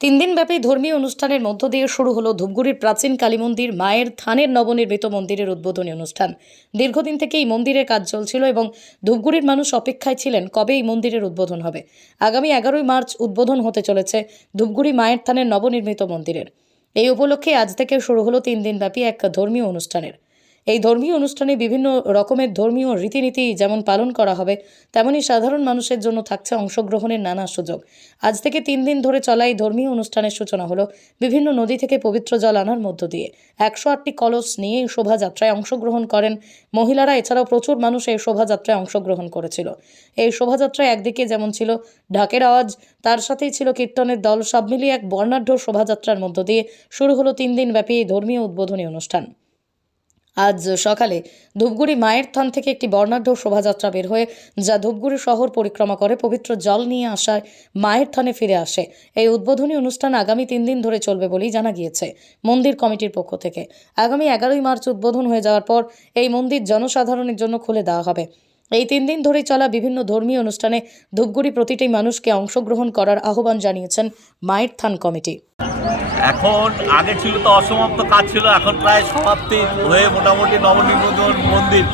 তিন দিনব্যাপী ধর্মীয় অনুষ্ঠানের মধ্য দিয়ে শুরু হলো ধূপগুড়ির প্রাচীন কালী মন্দির মায়ের থানের নবনির্মিত মন্দিরের উদ্বোধনী অনুষ্ঠান। দীর্ঘদিন থেকে এই মন্দিরের কাজ চলছিল এবং ধূপগুড়ির মানুষ অপেক্ষায় ছিলেন কবে এই মন্দিরের উদ্বোধন হবে। আগামী এগারোই মার্চ উদ্বোধন হতে চলেছে ধূপগুড়ি মায়ের থানের নবনির্মিত মন্দিরের। এই উপলক্ষে আজ থেকে শুরু হলো তিন দিনব্যাপী এক ধর্মীয় অনুষ্ঠানের। এই ধর্মীয় অনুষ্ঠানে বিভিন্ন রকমের ধর্মীয় রীতিনীতি যেমন পালন করা হবে, তেমনি সাধারণ মানুষের জন্য থাকছে অংশগ্রহণের নানা সুযোগ। আজ থেকে তিন দিন ধরে চলা এই ধর্মীয় অনুষ্ঠানের সূচনা হলো বিভিন্ন নদী থেকে পবিত্র জল আনার মধ্য দিয়ে। একশো আটটি কলস নিয়ে এই শোভাযাত্রায় অংশগ্রহণ করেন মহিলারা, এছাড়াও প্রচুর মানুষ এই শোভাযাত্রায় অংশগ্রহণ করেছিল। এই শোভাযাত্রায় একদিকে যেমন ছিল ঢাকের আওয়াজ, তার সাথেই ছিল কীর্তনের দল, সব মিলিয়ে এক বর্ণাঢ্য শোভাযাত্রার মধ্য দিয়ে শুরু হলো তিন দিন ব্যাপী এই ধর্মীয় উদ্বোধনী অনুষ্ঠান। আজ সকালে ধূপগুড়ি মায়ের থান থেকে একটি বর্ণাঢ্য শোভাযাত্রা বের হয়ে যা ধূপগুড়ি শহর পরিক্রমা করে, পবিত্র জল নিয়ে আসায় মায়ের থানে ফিরে আসে। এই উদ্বোধনী অনুষ্ঠান আগামী তিন দিন ধরে চলবে বলেই জানা গিয়েছে মন্দির কমিটির পক্ষ থেকে। আগামী এগারোই মার্চ উদ্বোধন হয়ে যাওয়ার পর এই মন্দির জনসাধারণের জন্য খুলে দেওয়া হবে। এই তিন দিন ধরে চলা বিভিন্ন ধর্মীয় অনুষ্ঠানে ধূপগুড়ি প্রতিটি মানুষকে অংশগ্রহণ করার আহ্বান জানিয়েছেন মায়ের থান কমিটি। এখন আগে ছিল তো অসমাপ্ত কাজ ছিল, এখন প্রায় সমাপ্তি হয়ে মোটামুটি নবনির্মিত মন্দির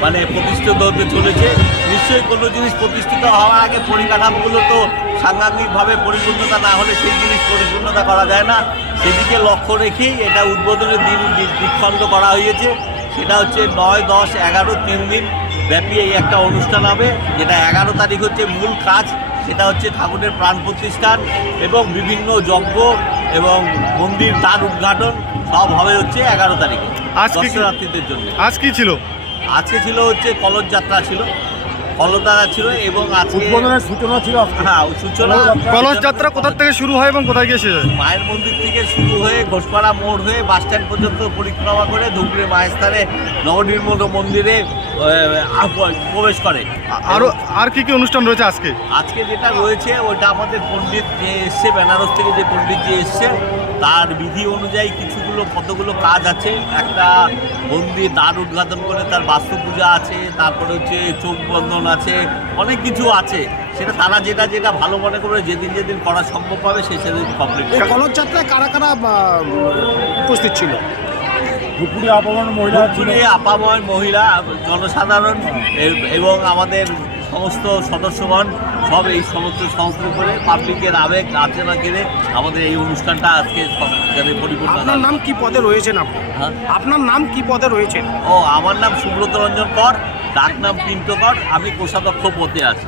মানে প্রতিষ্ঠিত হতে চলেছে। নিশ্চয়ই কোনো জিনিস প্রতিষ্ঠিত হওয়ার আগে পরিকাঠামোগুলো তো সাংঘাতিকভাবে পরিপূর্ণতা না হলে সেই জিনিস পরিপূর্ণতা করা যায় না। সেদিকে লক্ষ্য রেখেই এটা উদ্বোধনের দিন দি- করা হয়েছে। সেটা হচ্ছে নয়, দশ, এগারো, তিন দিন ব্যাপী এই একটা অনুষ্ঠান হবে, যেটা এগারো তারিখ হচ্ছে মূল কাজ। সেটা হচ্ছে ঠাকুরের প্রাণ প্রতিষ্ঠান এবং বিভিন্ন যজ্ঞ এবং মন্দির তার উদ্ঘাটন সব হবে হচ্ছে এগারো তারিখে আজকে দর্শনার্থীদের জন্য। আজকে কি ছিল? আজকে ছিল হচ্ছে কলস যাত্রা ছিল। কলতারা ছিল এবং আজকে উদ্বোধনের সূচনা ছিল হ্যাঁ সূচনা কলস যাত্রা কোথা থেকে শুরু হয় এবং কোথায় গিয়ে শেষ হয়? মায়ের মন্দির থেকে শুরু হয়ে ঘোষপাড়া মোড় হয়ে বাস স্ট্যান্ড পর্যন্ত পরিক্রমা করে ধুবড়ি মায়ের স্থানে নবনির্মিত মন্দিরে প্রবেশ করে। আ- আরও আর কি কি অনুষ্ঠান রয়েছে আজকে? আজকে যেটা রয়েছে ওটা আমাদের পণ্ডিত যে এসছে বেনারস থেকে যে পণ্ডিত যে এসছে তার বিধি অনুযায়ী কিছুগুলো কতগুলো কাজ আছে? একটা মন্দির দ্বার উদ্ঘাটন করে তার বাস্তু পূজা আছে তারপরে হচ্ছে চোখ বন্ধন আছে অনেক কিছু আছে। সেটা তারা যেটা যেটা ভালো মনে করবে যেদিন যেদিন করা সম্ভব হবে সেই সেদিন কমপ্লিট এই কারা কারা উপস্থিত ছিল? ধুপুরি আপামন মহিলা ধূপগুড়ি আপাময় মহিলা জনসাধারণ এবং আমাদের সমস্ত সদস্যগণ সব এই সমস্ত সংস্কৃতি করে পাবলিকের আবেগ আর্চনা কেড়ে আমাদের এই অনুষ্ঠানটা আজকে পরিপূর্ণ আপনার নাম কি পদে রয়েছেন আপনি? হ্যাঁ? আপনার নাম কি পদে রয়েছেন ও আমার নাম সুব্রত রঞ্জন কর ডাক নাম পিন্টো কর আমি কোষাধ্যক্ষ পদে আছি।